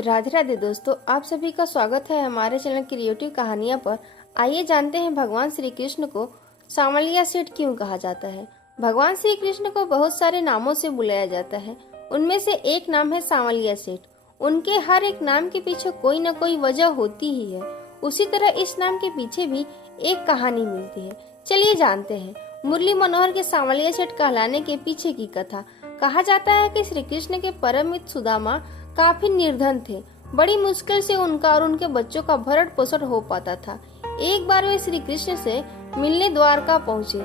राधे राधे दोस्तों, आप सभी का स्वागत है हमारे चैनल क्रिएटिव कहानियां पर। आइए जानते हैं भगवान श्री कृष्ण को सांवलिया सेठ क्यों कहा जाता है। भगवान श्री कृष्ण को बहुत सारे नामों से बुलाया जाता है, उनमें से एक नाम है सांवलिया सेठ। उनके हर एक नाम के पीछे कोई न कोई वजह होती ही है। उसी तरह इस नाम के पीछे भी एक कहानी मिलती है। चलिए जानते हैं मुरली मनोहर के सांवलिया सेठ कहलाने के पीछे की कथा। कहा जाता है कि श्री कृष्ण के परम मित्र सुदामा काफी निर्धन थे। बड़ी मुश्किल से उनका और उनके बच्चों का भरण पोषण हो पाता था। एक बार वे श्री कृष्ण से मिलने द्वारका पहुँचे।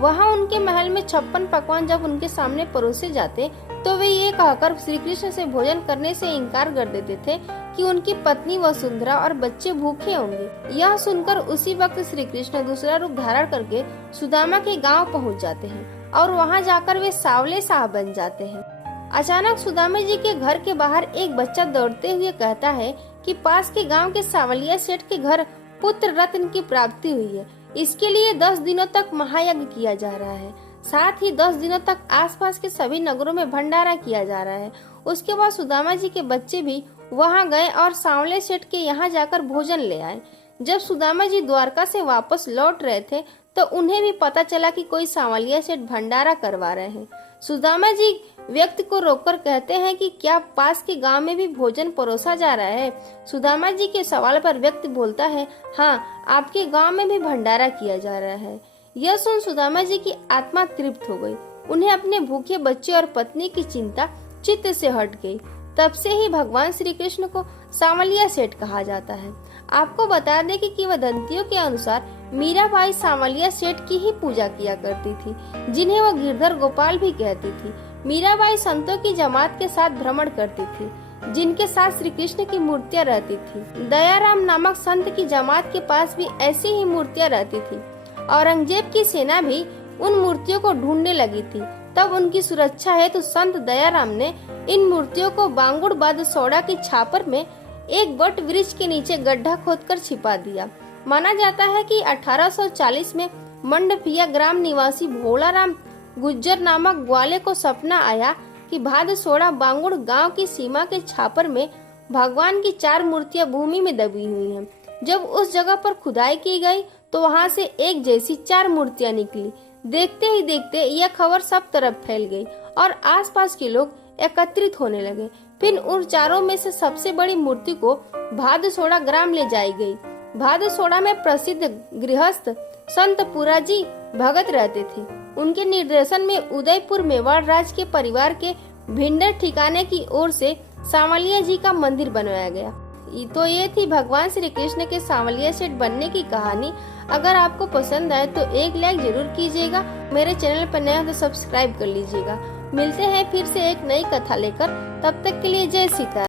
वहाँ उनके महल में 56 पकवान जब उनके सामने परोसे जाते तो वे ये कहकर श्री कृष्ण से भोजन करने से इनकार कर देते थे कि उनकी पत्नी वसुंधरा और बच्चे भूखे होंगे। यह सुनकर उसी वक्त श्री कृष्ण दूसरा रूप धारण करके सुदामा के गांव पहुंच जाते हैं और वहां जाकर वे सावले साहब बन जाते हैं। अचानक सुदामा जी के घर के बाहर एक बच्चा दौड़ते हुए कहता है कि पास के गांव के सांवलिया सेठ के घर पुत्र रत्न की प्राप्ति हुई है। इसके लिए 10 दिनों तक महायज्ञ किया जा रहा है। साथ ही 10 दिनों तक आसपास के सभी नगरों में भंडारा किया जा रहा है। उसके बाद सुदामा जी के बच्चे भी वहां गए और सांवले सेठ के यहाँ जाकर भोजन ले आए। जब सुदामा जी द्वारका से वापस लौट रहे थे तो उन्हें भी पता चला कि कोई सांवलिया सेठ भंडारा करवा रहे हैं। सुदामा जी व्यक्ति को रोककर कहते हैं कि क्या पास के गांव में भी भोजन परोसा जा रहा है। सुदामा जी के सवाल पर व्यक्ति बोलता है, हाँ, आपके गांव में भी भंडारा किया जा रहा है। यह सुन सुदामा जी की आत्मा तृप्त हो गई। उन्हें अपने भूखे बच्चे और पत्नी की चिंता चित्त से हट गई। तब से ही भगवान श्री कृष्ण को सांवलिया सेठ कहा जाता है। आपको बता दें कि किंवदंतियों के अनुसार मीराबाई सांवलिया सेठ की ही पूजा किया करती थी, जिन्हें वह गिरधर गोपाल भी कहती थी। मीराबाई संतों की जमात के साथ भ्रमण करती थी, जिनके साथ श्री कृष्ण की मूर्तियां रहती थी। दयाराम नामक संत की जमात के पास भी ऐसी ही मूर्तियां रहती थी। औरंगजेब की सेना भी उन मूर्तियों को ढूंढने लगी थी। तब उनकी सुरक्षा हेतु संत दयाराम ने इन मूर्तियों को बांगुड़ बादसौड़ा की छापर में एक वट वृक्ष के नीचे गड्ढा खोदकर छिपा दिया। माना जाता है कि 1840 में मंडपिया ग्राम निवासी भोलाराम गुज्जर नामक ग्वाले को सपना आया कि भादसोड़ा बांगुड़ गांव की सीमा के छापर में भगवान की 4 मूर्तियां भूमि में दबी हुई हैं। जब उस जगह पर खुदाई की गई तो वहां से एक जैसी 4 मूर्तियां निकली। देखते ही देखते यह खबर सब तरफ फैल गई और आसपास के लोग एकत्रित होने लगे। फिर उन 4 में से सबसे बड़ी मूर्ति को भादसोड़ा ग्राम ले जाई गई। भादसोड़ा में प्रसिद्ध गृहस्थ संत पुराजी भगत रहते थे। उनके निर्देशन में उदयपुर मेवाड़ राज के परिवार के भिंडर ठिकाने की ओर से सांवलिया जी का मंदिर बनवाया गया। तो ये थी भगवान श्री कृष्ण के सांवलिया सेठ बनने की कहानी। अगर आपको पसंद आए तो एक लाइक जरूर कीजिएगा। मेरे चैनल पर नया हो तो सब्सक्राइब कर लीजिएगा। मिलते हैं फिर से एक नई कथा लेकर। तब तक के लिए जय सीता।